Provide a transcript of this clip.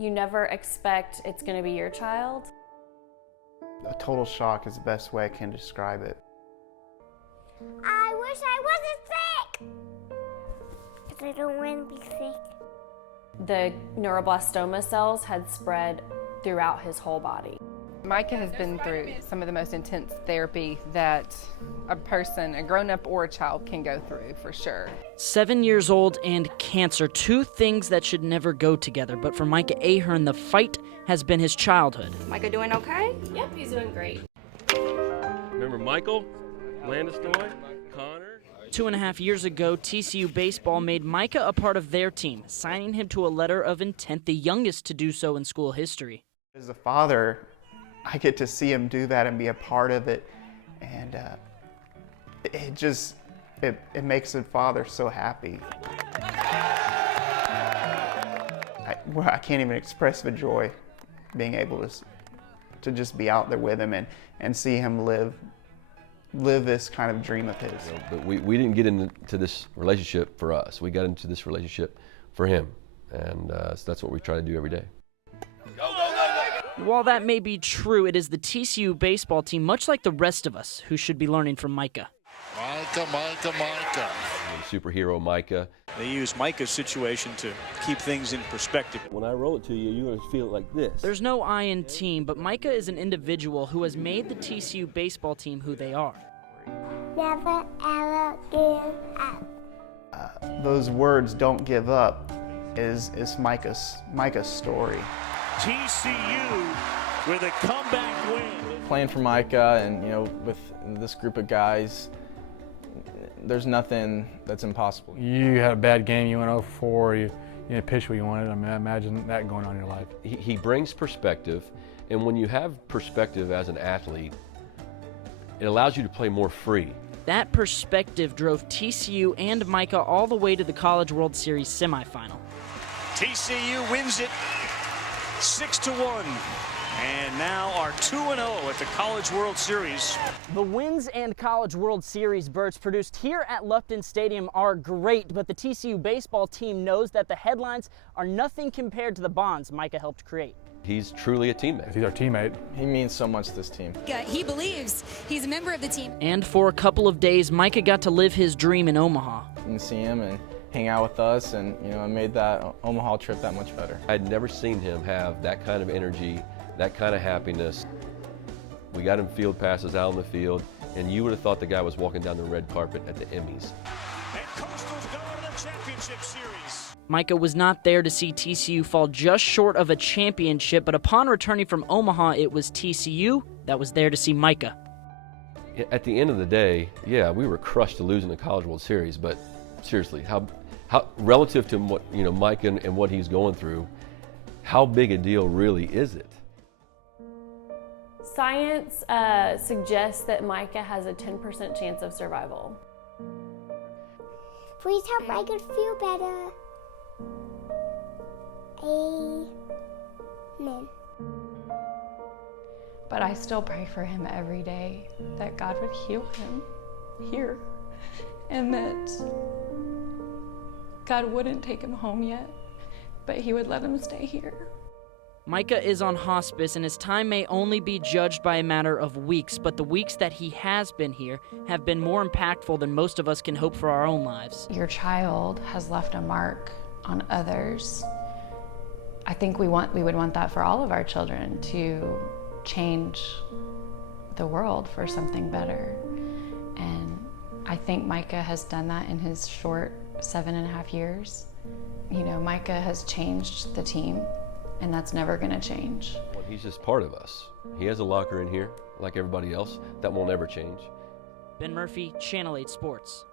You never expect it's going to be your child. A total shock is the best way I can describe it. I wish I wasn't sick! Because I don't want to be sick. The neuroblastoma cells had spread throughout his whole body. Micah has been through some of the most intense therapy that a person, a grown-up or a child, can go through, for sure. 7 years old and cancer, two things that should never go together. But for Micah Ahern, the fight has been his childhood. Micah doing okay? Yep, he's doing great. Remember Michael, Landestoy, Connor? 2.5 years ago, TCU baseball made Micah a part of their team, signing him to a letter of intent, the youngest to do so in school history. As a father, I get to see him do that and be a part of it, and it makes a father so happy. I can't even express the joy being able to just be out there with him and see him live this kind of dream of his. But we didn't get into this relationship for us. We got into this relationship for him, and so that's what we try to do every day. While that may be true, it is the TCU baseball team, much like the rest of us, who should be learning from Micah. Micah. Superhero Micah. They use Micah's situation to keep things in perspective. When I roll it to you, you're going to feel it like this. There's no I in team, but Micah is an individual who has made the TCU baseball team who they are. Never ever give up. Those words, "don't give up," is Micah's story. TCU with a comeback win. Playing for Micah and, with this group of guys, there's nothing that's impossible. You had a bad game, you went 0-4, you didn't pitch what you wanted. I mean, imagine that going on in your life. He brings perspective, and when you have perspective as an athlete, it allows you to play more free. That perspective drove TCU and Micah all the way to the College World Series semifinal. TCU wins it 6-1, and now are 2-0 at the College World Series. The wins and College World Series berths produced here at Lupton Stadium are great, but the TCU baseball team knows that the headlines are nothing compared to the bonds Micah helped create. He's truly a teammate. He's our teammate. He means so much to this team. He believes he's a member of the team. And for a couple of days, Micah got to live his dream in Omaha. You can see him and hang out with us, and it made that Omaha trip that much better. I'd never seen him have that kind of energy, that kind of happiness. We got him field passes out on the field, and you would have thought the guy was walking down the red carpet at the Emmys. And Coastal's going to the championship series. Micah was not there to see TCU fall just short of a championship, but upon returning from Omaha, it was TCU that was there to see Micah. At the end of the day, yeah, we were crushed to lose in the College World Series, but seriously, how relative to what Micah and what he's going through, how big a deal really is it? Science suggests that Micah has a 10% chance of survival. Please help Micah feel better. Amen. But I still pray for him every day, that God would heal him here, and that God wouldn't take him home yet, but he would let him stay here. Micah is on hospice, and his time may only be judged by a matter of weeks, but the weeks that he has been here have been more impactful than most of us can hope for our own lives. Your child has left a mark on others. I think we would want that for all of our children, to change the world for something better. And I think Micah has done that in his short 7.5 years. Micah has changed the team, and that's never going to change. Well, he's just part of us. He has a locker in here, like everybody else. That will never change. Ben Murphy, Channel 8 Sports.